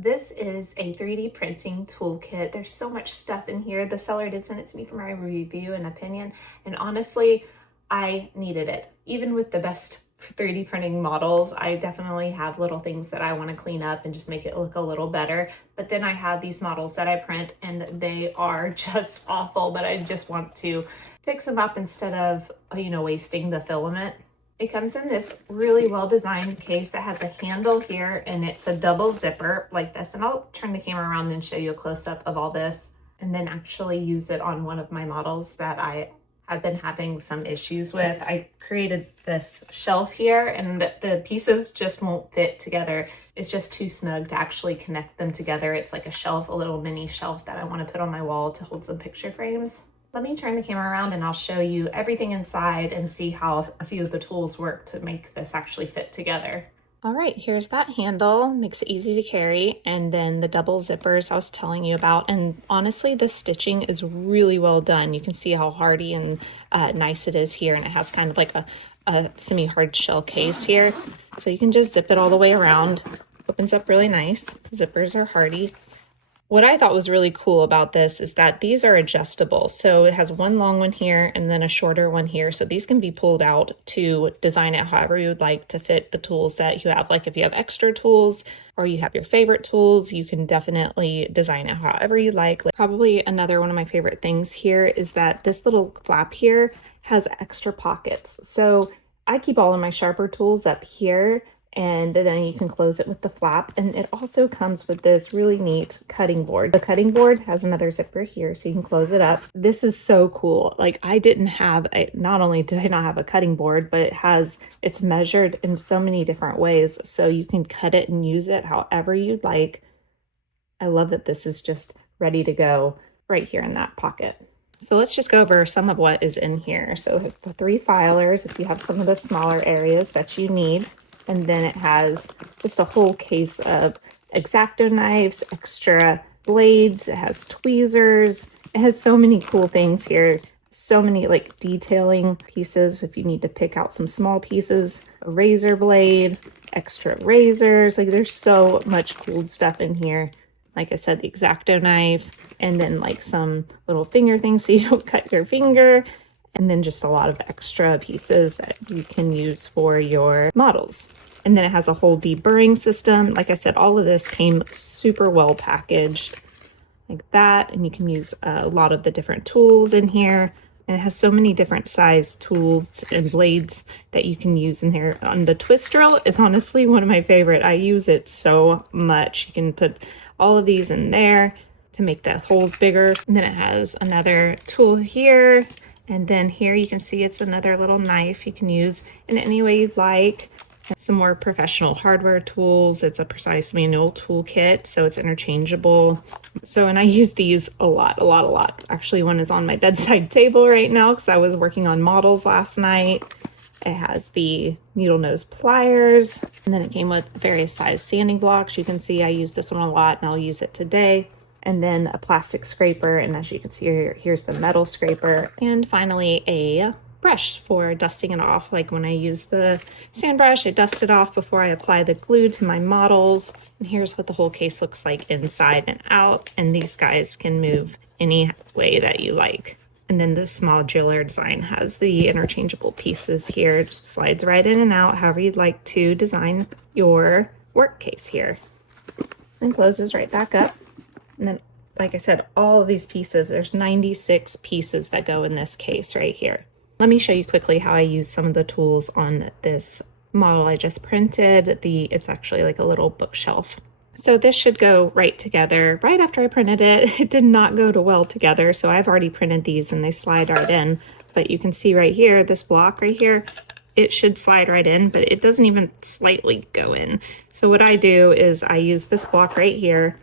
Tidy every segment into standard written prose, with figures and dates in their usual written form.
This is a 3D printing toolkit. There's so much stuff in here. The seller did send it to me for my review and opinion, and honestly, I needed it. Even with the best 3D printing models, I definitely have little things that I want to clean up and just make it look a little better. But then I have these models that I print and they are just awful, but I just want to fix them up instead of, wasting the filament. It comes in this really well-designed case that has a handle here, and it's a double zipper like this. And I'll turn the camera around and show you a close-up of all this, and then actually use it on one of my models that I have been having some issues with. I created this shelf here, and the pieces just won't fit together. It's just too snug to actually connect them together. It's like a shelf, a little mini shelf that I want to put on my wall to hold some picture frames. Let me turn the camera around and I'll show you everything inside and see how a few of the tools work to make this actually fit together. All right, here's that handle, makes it easy to carry, and then the double zippers I was telling you about. And honestly, the stitching is really well done. You can see how hardy and nice it is here, and it has kind of like a semi-hard shell case here. So you can just zip it all the way around. Opens up really nice. The zippers are hardy. What I thought was really cool about this is that these are adjustable. So it has one long one here and then a shorter one here. So these can be pulled out to design it however you would like to fit the tools that you have. Like if you have extra tools or you have your favorite tools, you can definitely design it however you like. Probably another one of my favorite things here is that this little flap here has extra pockets. So I keep all of my sharper tools up here, and then you can close it with the flap. And it also comes with this really neat cutting board. The cutting board has another zipper here, so you can close it up. This is so cool. Like, I didn't have not only did I not have a cutting board, but it's measured in so many different ways, so you can cut it and use it however you'd like. I love that this is just ready to go right here in that pocket. So let's just go over some of what is in here. So it has the 3 filers if you have some of the smaller areas that you need. And then it has just a whole case of X-Acto knives, extra blades. It has tweezers. It has so many cool things here. So many like detailing pieces if you need to pick out some small pieces. A razor blade, extra razors. Like, there's so much cool stuff in here. Like I said, the X-Acto knife, and then like some little finger things so you don't cut your finger. And then just a lot of extra pieces that you can use for your models. And then it has a whole deburring system. Like I said, all of this came super well packaged like that. And you can use a lot of the different tools in here. And it has so many different size tools and blades that you can use in here. And the twist drill is honestly one of my favorite. I use it so much. You can put all of these in there to make the holes bigger. And then it has another tool here. And then here you can see it's another little knife you can use in any way you'd like. Some more professional hardware tools. It's a precise manual toolkit, so it's interchangeable. And I use these a lot. Actually, one is on my bedside table right now because I was working on models last night. It has the needle nose pliers, and then it came with various size sanding blocks. You can see I use this one a lot, and I'll use it today. And then a plastic scraper, and as you can see here, here's the metal scraper, and finally a brush for dusting it off. Like when I use the sand brush, I dust it off before I apply the glue to my models. And here's what the whole case looks like inside and out, and these guys can move any way that you like. And then this modular design has the interchangeable pieces here. It just slides right in and out however you'd like to design your work case here. And closes right back up. And then, like I said, all of these pieces, there's 96 pieces that go in this case right here. Let me show you quickly how I use some of the tools on this model I just printed. It's actually like a little bookshelf. So this should go right together right after I printed it. It did not go well together, so I've already printed these and they slide right in. But you can see right here, this block right here, it should slide right in, but it doesn't even slightly go in. So what I do is I use this block right here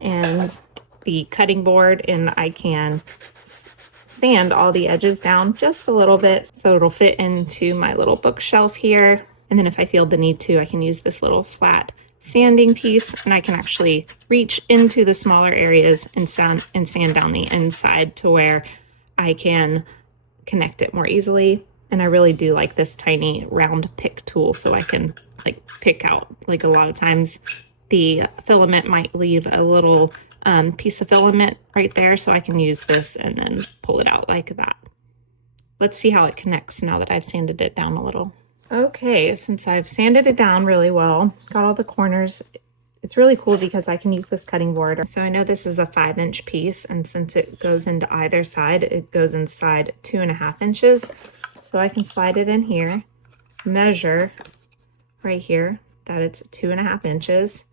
and the cutting board, and I can sand all the edges down just a little bit so it'll fit into my little bookshelf here. And then if I feel the need to, I can use this little flat sanding piece, and I can actually reach into the smaller areas and sand down the inside to where I can connect it more easily. And I really do like this tiny round pick tool, so I can like pick out, like a lot of times the filament might leave a little piece of filament right there, so I can use this and then pull it out like that. Let's see how it connects now that I've sanded it down a little. Okay, since I've sanded it down really well, got all the corners, it's really cool because I can use this cutting board. So I know this is a 5-inch piece, and since it goes into either side, it goes inside 2.5 inches. So I can slide it in here, measure right here that it's 2.5 inches,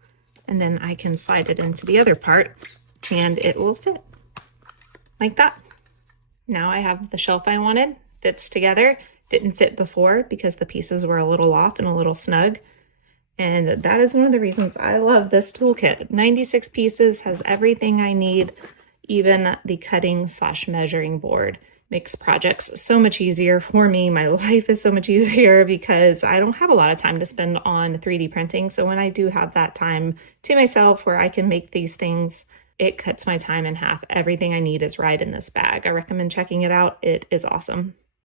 and then I can slide it into the other part and it will fit like that. Now I have the shelf I wanted, fits together. Didn't fit before because the pieces were a little off and a little snug. And that is one of the reasons I love this toolkit. 96 pieces, has everything I need, even the cutting/measuring board. Makes projects so much easier for me. My life is so much easier because I don't have a lot of time to spend on 3D printing. So when I do have that time to myself where I can make these things, it cuts my time in half. Everything I need is right in this bag. I recommend checking it out. It is awesome.